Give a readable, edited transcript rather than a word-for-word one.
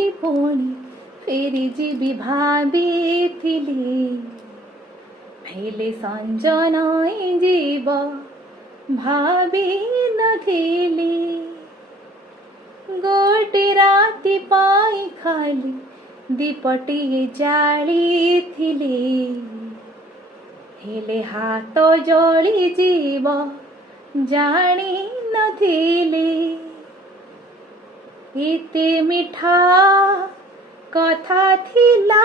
काली पुणी फेरी जीवी भाबिथिली हेले संज नई जीव भाबी नथिली गोटे राति पाई खाली दीपटी जाली थिली हेले हाथ जली जीव जानी नथिली इते मिठा कथा थिला।